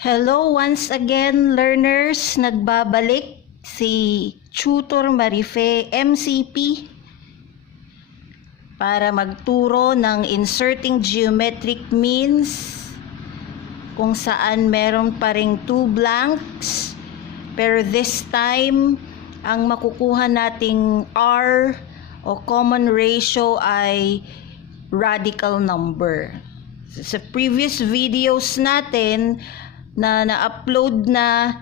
Hello once again, learners. Nagbabalik si Tutor Marife MCP para magturo ng inserting geometric means kung saan meron pa ring 2 blanks, pero this time ang makukuha nating R o common ratio ay radical number. Sa previous videos natin na na-upload na,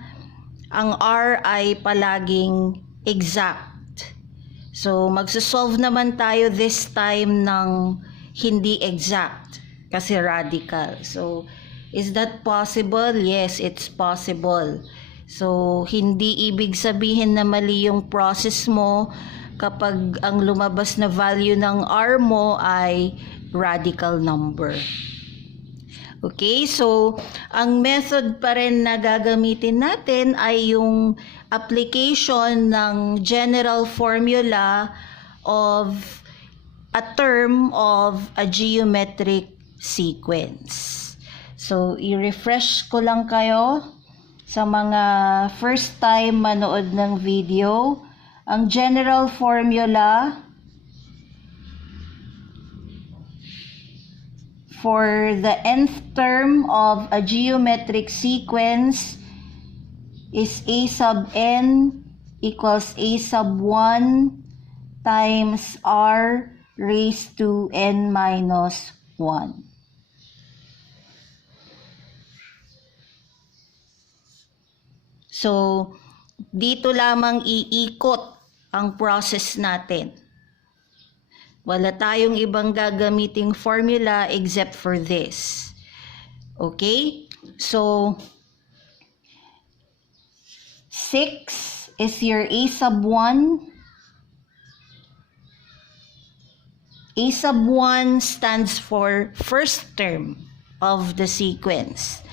ang R ay palaging exact. So magsosolve naman tayo this time ng hindi exact kasi radical. So is that possible? Yes, it's possible. So hindi ibig sabihin na mali yung process mo kapag ang lumabas na value ng R mo ay radical number. Okay, so ang method pa rin na gagamitin natin ay yung application ng general formula of a term of a geometric sequence. So, i-refresh ko lang kayo sa mga first time manood ng video. Ang general formula for the nth term of a geometric sequence is a sub n equals a sub 1 times r raised to n minus 1. So, dito lamang iikot ang process natin. Wala tayong ibang gagamiting formula except for this. Okay? So, 6 is your a sub 1. A sub 1 stands for first term of the sequence.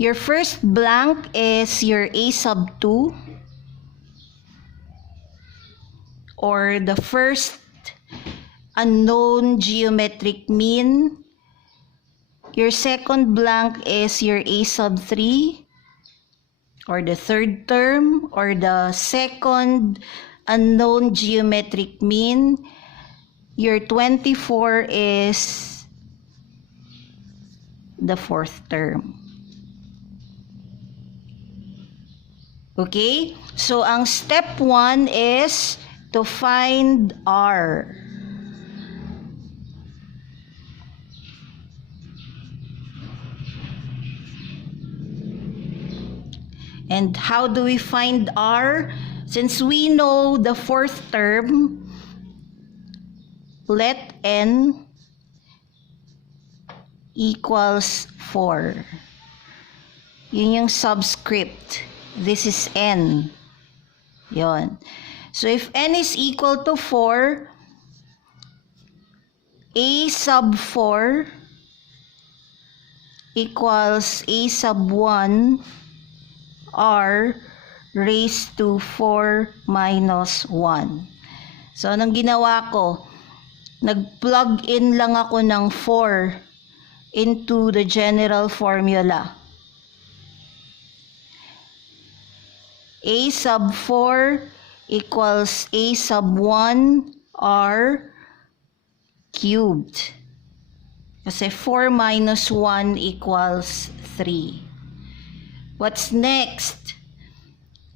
Your first blank is your a sub 2, or the first unknown geometric mean. Your second blank is your a sub 3, or the third term, or the second unknown geometric mean. Your 24 is the fourth term. Okay? So, ang step 1 is to find R. And how do we find R? Since we know the fourth term, let n equals 4. Yun yung subscript. This is n. Yun. So if n is equal to 4, a sub 4 equals a sub 1 r raised to 4 minus 1. So, anong ginawa ko? Nag-plug in lang ako ng 4 into the general formula. A sub 4 equals a sub 1 r cubed. Kasi 4 minus 1 equals 3. What's next?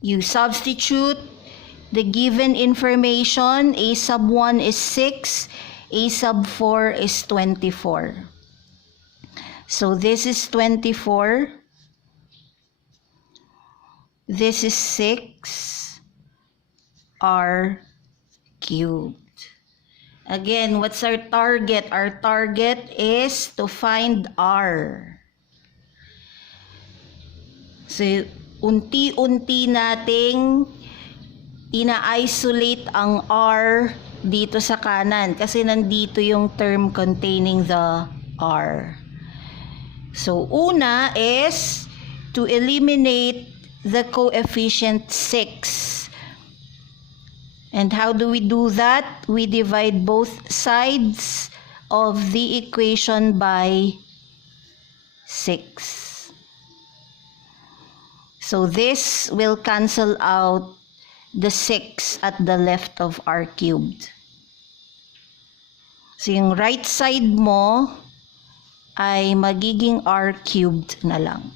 You substitute the given information. A sub 1 is 6. A sub 4 is 24. So this is 24. This is 6 r cubed. Again, what's our target? Our target is to find R. So, unti-unti nating ina-isolate ang R dito sa kanan kasi nandito yung term containing the R. So, una is to eliminate the coefficient 6. And how do we do that? We divide both sides of the equation by 6. So this will cancel out the 6 at the left of r cubed. So yung right side mo ay magiging r cubed na lang.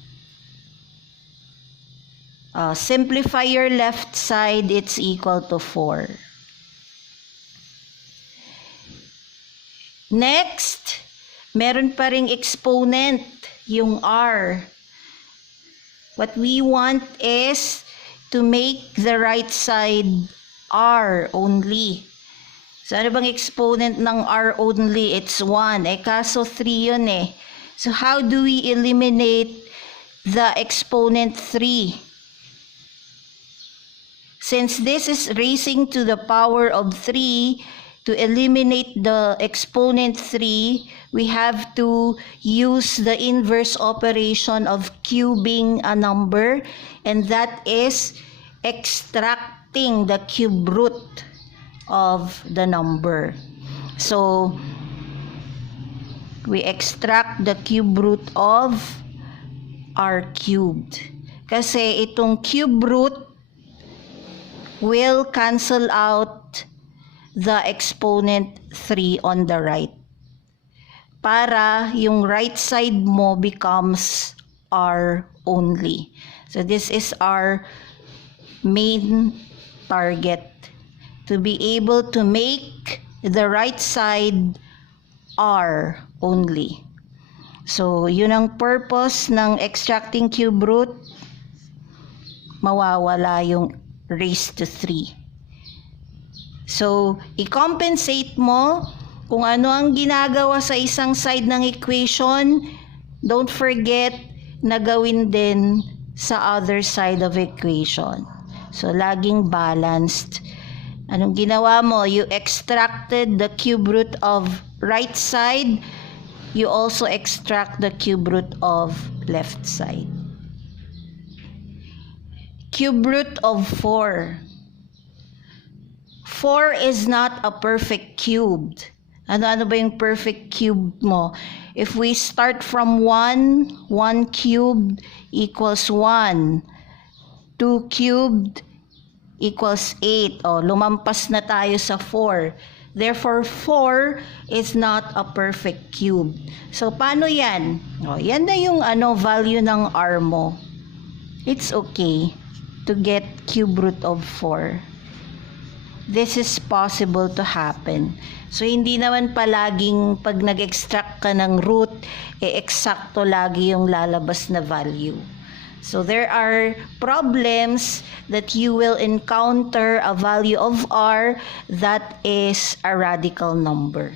Simplify your left side, it's equal to 4. Next, meron pa ring exponent, yung r. What we want is to make the right side r only. So ano bang exponent ng r only? It's 1. Kaso 3 yun eh. So how do we eliminate the exponent 3? Since this is raising to the power of 3, to eliminate the exponent 3, we have to use the inverse operation of cubing a number, and that is extracting the cube root of the number. So, we extract the cube root of r cubed. Kasi itong cube root will cancel out the exponent 3 on the right. Para yung right side mo becomes r only. So this is our main target. To be able to make the right side r only. So yun ang purpose ng extracting cube root. Mawawala yung raised to 3. So, i-compensate mo kung ano ang ginagawa sa isang side ng equation. Don't forget na gawin din sa other side of equation. So, laging balanced. Anong ginawa mo? You extracted the cube root of right side. You also extract the cube root of left side. Cube root of 4. 4 is not a perfect cube. Ano ba yung perfect cube mo? If we start from 1, 1 cubed equals 1. 2 cubed equals 8. Lumampas na tayo sa 4. Therefore, 4 is not a perfect cube. So, paano yan? Yan na yung value ng r mo. It's okay to get cube root of 4. This is possible to happen. So, hindi naman palaging pag nag-extract ka ng root, eksakto lagi yung lalabas na value. So, there are problems that you will encounter a value of r that is a radical number.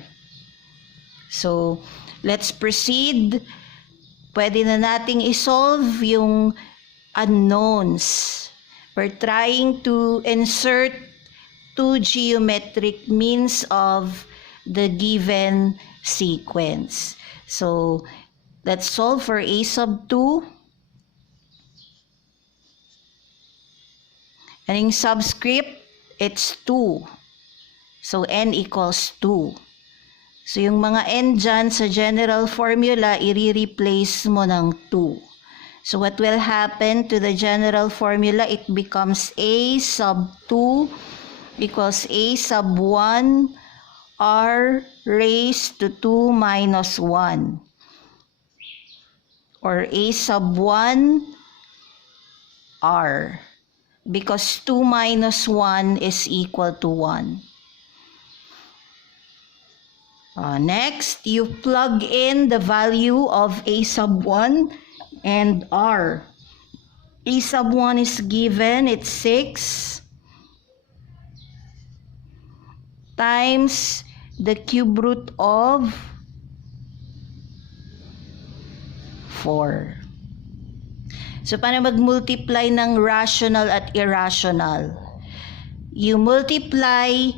So, let's proceed. Pwede na nating isolve yung unknowns. We're trying to insert 2 geometric means of the given sequence. So, let's solve for a sub 2. And in subscript, it's 2. So, n equals 2. So, yung mga n dyan sa general formula, i-replace mo ng 2. So, what will happen to the general formula? It becomes a sub 2 equals a sub 1 r raised to 2 minus 1. Or a sub 1 r. Because 2 minus 1 is equal to 1. Next, you plug in the value of a sub 1 and r. A sub 1 is given, it's 6 times the cube root of 4. So, paano mag-multiply ng rational at irrational? You multiply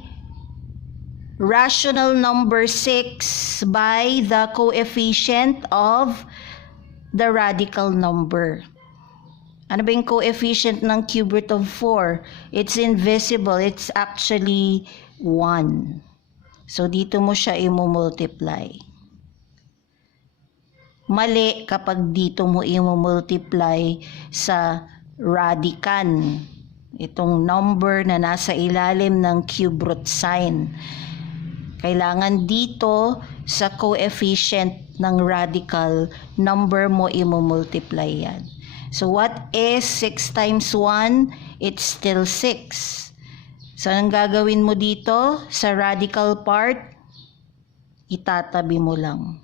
rational number 6 by the coefficient of the radical number. Ano ba yung coefficient ng cube root of 4? It's invisible. It's actually 1. So, dito mo siya i-multiply. Mali kapag dito mo i-multiply sa radicand. Itong number na nasa ilalim ng cube root sign. Kailangan dito sa coefficient ng radical, number mo imumultiply yan. So what is 6 times 1? It's still 6. So anong gagawin mo dito sa radical part? Itatabi mo lang.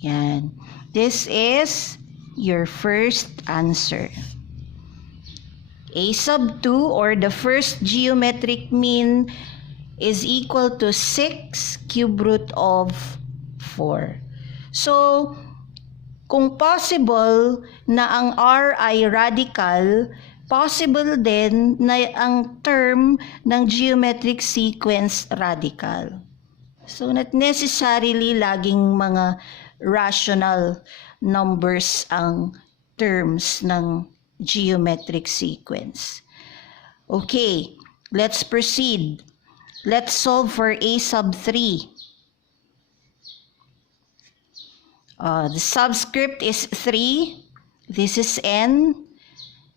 Yan. This is your first answer. A sub 2 or the first geometric mean is equal to 6 cube root of 4. So, kung possible na ang r ay radical, possible din na ang term ng geometric sequence radical. So, not necessarily laging mga rational numbers ang terms ng geometric sequence. Okay, let's proceed. Let's solve for a sub 3. The subscript is 3. This is n.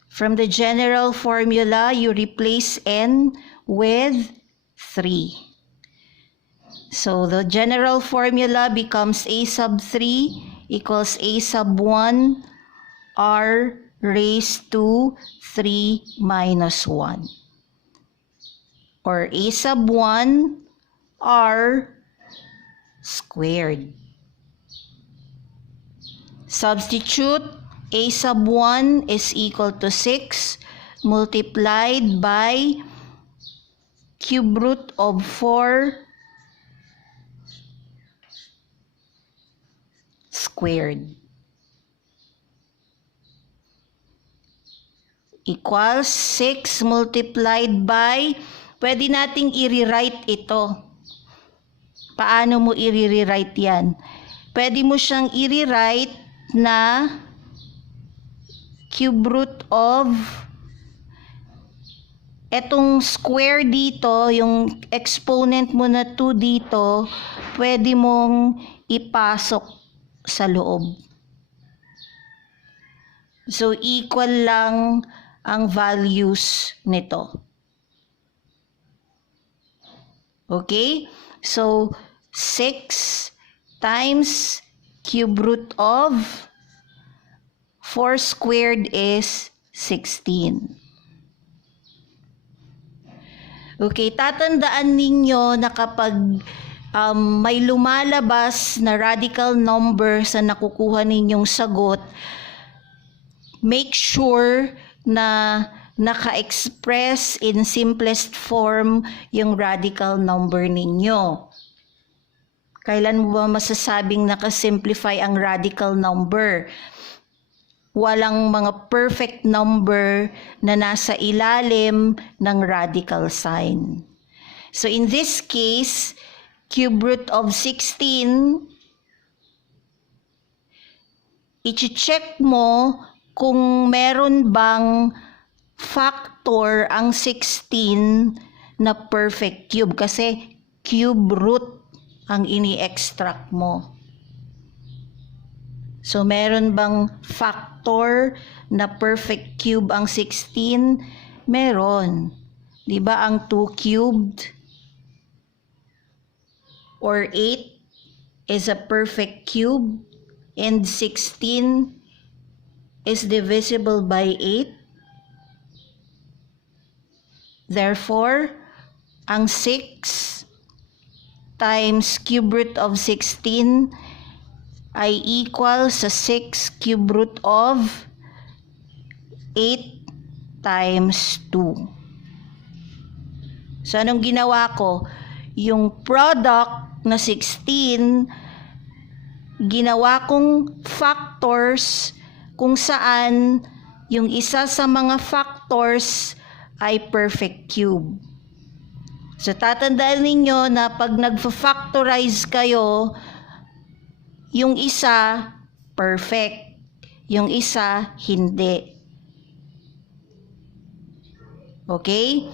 From the general formula, you replace n with 3. So the general formula becomes a sub 3 equals a sub 1 r raised to 3 minus 1. Or a sub 1 r squared. Substitute, a sub 1 is equal to 6 multiplied by cube root of 4 squared. Equals 6 multiplied by, pwede nating i-rewrite ito. Paano mo i-rewrite yan? Pwede mo siyang i-rewrite na cube root of, etong square dito, yung exponent mo na 2 dito, pwede mong ipasok sa loob. So, equal lang ang values nito. Okay? So, 6 times cube root of 4 squared is 16. Okay, tatandaan ninyo na kapag may lumalabas na radical number sa nakukuha ninyong sagot, make sure na naka-express in simplest form yung radical number ninyo. Kailan mo ba masasabing nakasimplify ang radical number? Walang mga perfect number na nasa ilalim ng radical sign. So in this case, cube root of 16, i-check mo kung meron bang factor ang 16 na perfect cube kasi cube root ang ini-extract mo. So meron bang factor na perfect cube ang 16? Meron. 'Di ba ang 2 cubed or 8 is a perfect cube and 16 is divisible by 8. Therefore, ang 6 times cube root of 16 ay equal sa 6 cube root of 8 times 2. So, anong ginawa ko? Yung product na 16, ginawa kong factors kung saan yung isa sa mga factors ay perfect cube. So, tatandaan ninyo na pag nag-factorize kayo, yung isa perfect, yung isa hindi. Okay?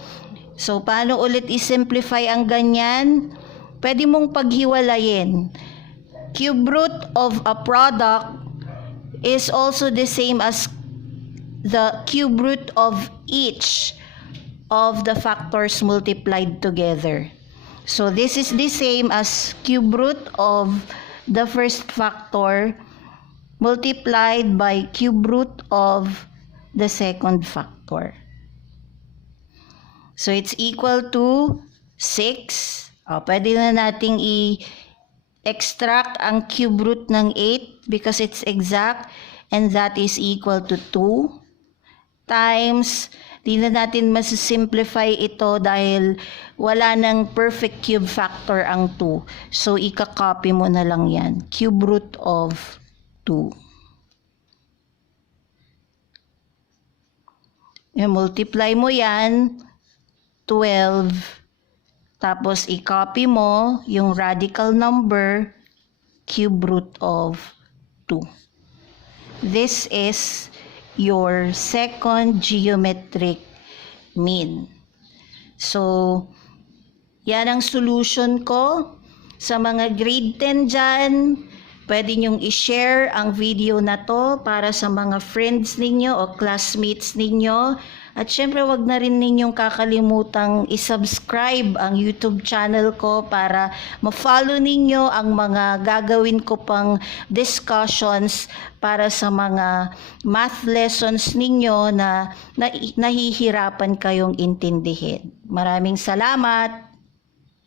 So, paano ulit i-simplify ang ganyan? Pwede mong paghiwalayin. Cube root of a product is also the same as the cube root of each of the factors multiplied together. So this is the same as cube root of the first factor multiplied by cube root of the second factor. So it's equal to 6. Pwede na nating i-extract ang cube root ng 8 because it's exact, and that is equal to 2 times, di na natin masisimplify ito dahil wala nang perfect cube factor ang 2. So ika-copy mo na lang yan. Cube root of 2. Multiply mo yan, 12. Tapos i-copy mo yung radical number, cube root of 2. This is your second geometric mean. So, yan ang solution ko. Sa mga grade 10 dyan, pwede nyong i-share ang video na to para sa mga friends ninyo o classmates ninyo. At syempre, wag na rin ninyong kakalimutang i-subscribe ang YouTube channel ko para ma-follow ninyo ang mga gagawin ko pang discussions para sa mga math lessons ninyo na nahihirapan kayong intindihin. Maraming salamat!